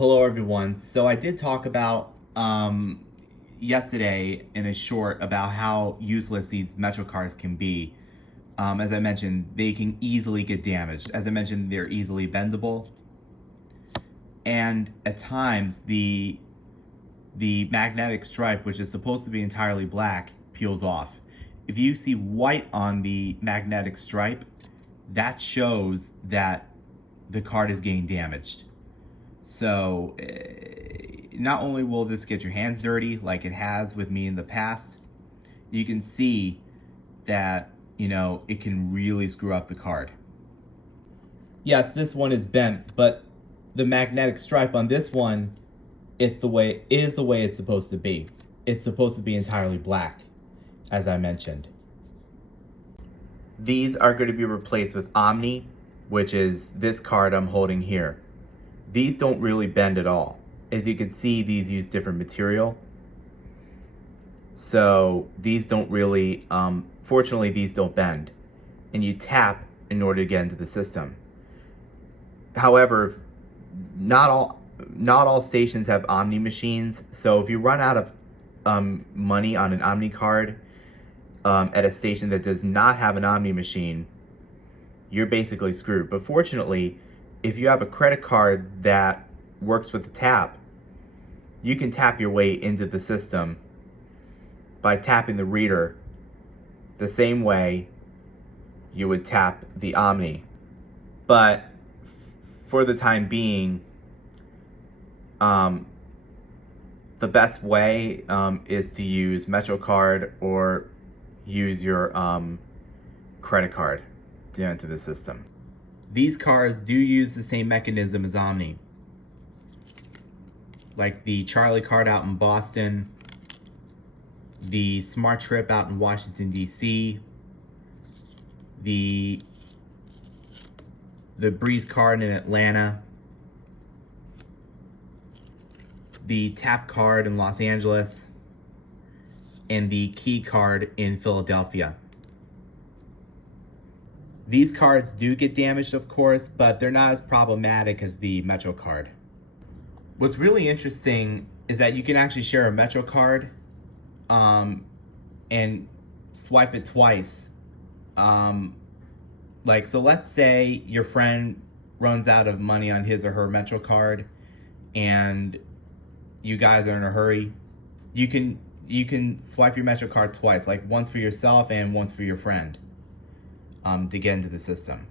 Hello everyone. So I did talk about yesterday in a short about how useless these MetroCards can be. As I mentioned, they can easily get damaged. As I mentioned, they're easily bendable. And at times the magnetic stripe, which is supposed to be entirely black, peels off. If you see white on the magnetic stripe, that shows that the card is getting damaged. So not only will this get your hands dirty like it has with me in the past, you can see that, it can really screw up the card. Yes, this one is bent, but the magnetic stripe on this one, it is the way it's supposed to be. It's supposed to be entirely black, as I mentioned. These are going to be replaced with OMNY, which is this card I'm holding here. These don't really bend at all. As you can see, these use different material. So these don't really, fortunately these don't bend. And you tap in order to get into the system. However, not all stations have OMNY machines. So if you run out of money on an OMNY card at a station that does not have an OMNY machine, you're basically screwed. But fortunately, if you have a credit card that works with the tap, you can tap your way into the system by tapping the reader the same way you would tap the OMNY. But for the time being, the best way is to use MetroCard or use your credit card to enter the system. These cards do use the same mechanism as OMNY. Like the CharlieCard out in Boston, the SmarTrip out in Washington, D.C., the Breeze card in Atlanta, the Tap card in Los Angeles, and the Key card in Philadelphia. These cards do get damaged, of course, but they're not as problematic as the MetroCard. What's really interesting is that you can actually share a MetroCard and swipe it twice. So let's say your friend runs out of money on his or her MetroCard and you guys are in a hurry. You can swipe your MetroCard twice, like once for yourself and once for your friend. To get into the system.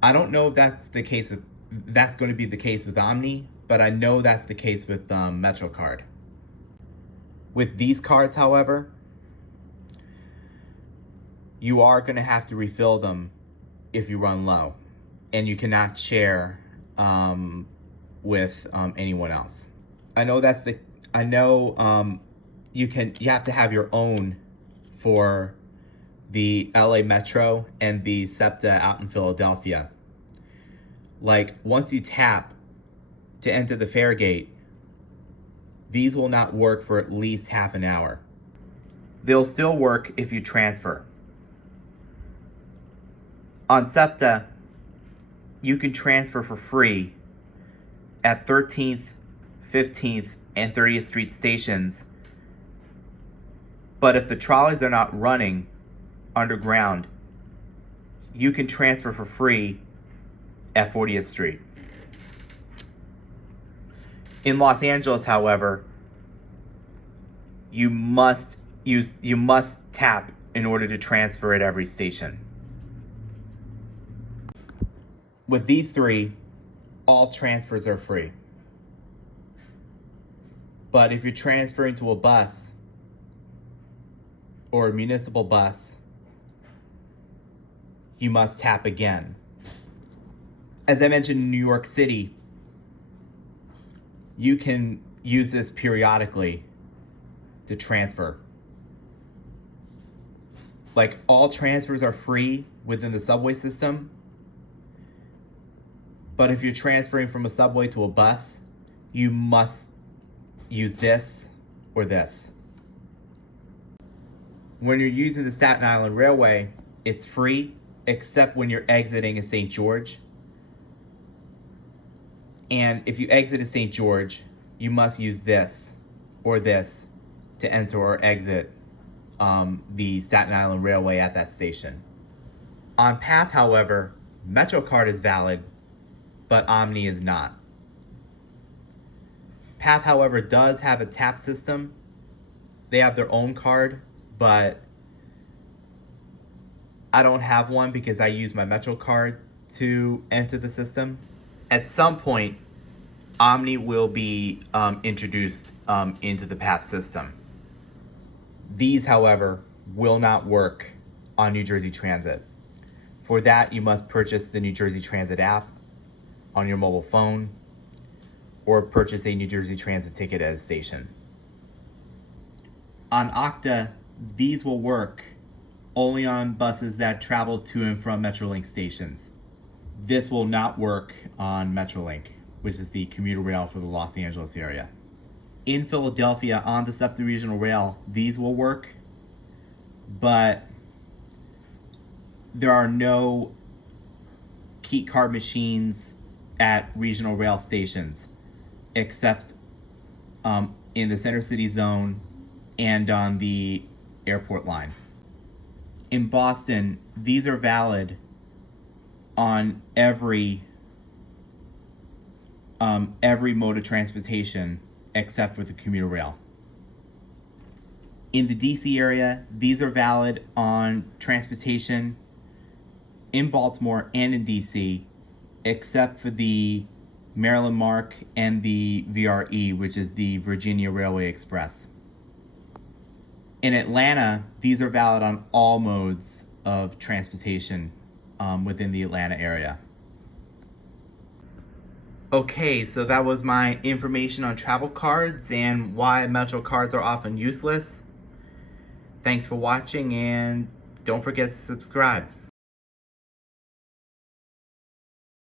I don't know if that's going to be the case with OMNY, but I know that's the case with MetroCard. With these cards, however, you are going to have to refill them if you run low, and you cannot share with anyone else. You have to have your own for the LA Metro and the Septa out in Philadelphia. Like, once you tap to enter the fare gate, these will not work for at least half an hour. They'll still work if you transfer. On Septa, you can transfer for free at 13th, 15th, and 30th Street stations. But if the trolleys are not running underground, you can transfer for free at 40th Street. In Los Angeles, however, you must tap in order to transfer at every station. With these three, all transfers are free. But if you're transferring to a bus or a municipal bus, you must tap again. As I mentioned, in New York City, you can use this periodically to transfer. Like, all transfers are free within the subway system, but if you're transferring from a subway to a bus, you must use this or this. When you're using the Staten Island Railway, it's free, except when you're exiting in St. George. And if you exit at St. George, you must use this or this to enter or exit the Staten Island Railway at that station. On Path, however, MetroCard is valid, but OMNY is not. Path, however, does have a tap system. They have their own card, but I don't have one because I use my MetroCard to enter the system. At some point, OMNY will be introduced into the Path system. These, however, will not work on New Jersey Transit. For that, you must purchase the New Jersey Transit app on your mobile phone or purchase a New Jersey Transit ticket at a station. On Okta, these will work only on buses that travel to and from Metrolink stations. This will not work on Metrolink, which is the commuter rail for the Los Angeles area. In Philadelphia, on the Septa Regional Rail, these will work, but there are no key card machines at regional rail stations, except in the Center City Zone and on the airport line. In Boston, these are valid on every mode of transportation except for the commuter rail. In the DC area, these are valid on transportation in Baltimore and in DC, except for the Maryland MARC and the VRE, which is the Virginia Railway Express. In Atlanta, these are valid on all modes of transportation within the Atlanta area. Okay, so that was my information on travel cards and why MetroCards are often useless. Thanks for watching, and don't forget to subscribe.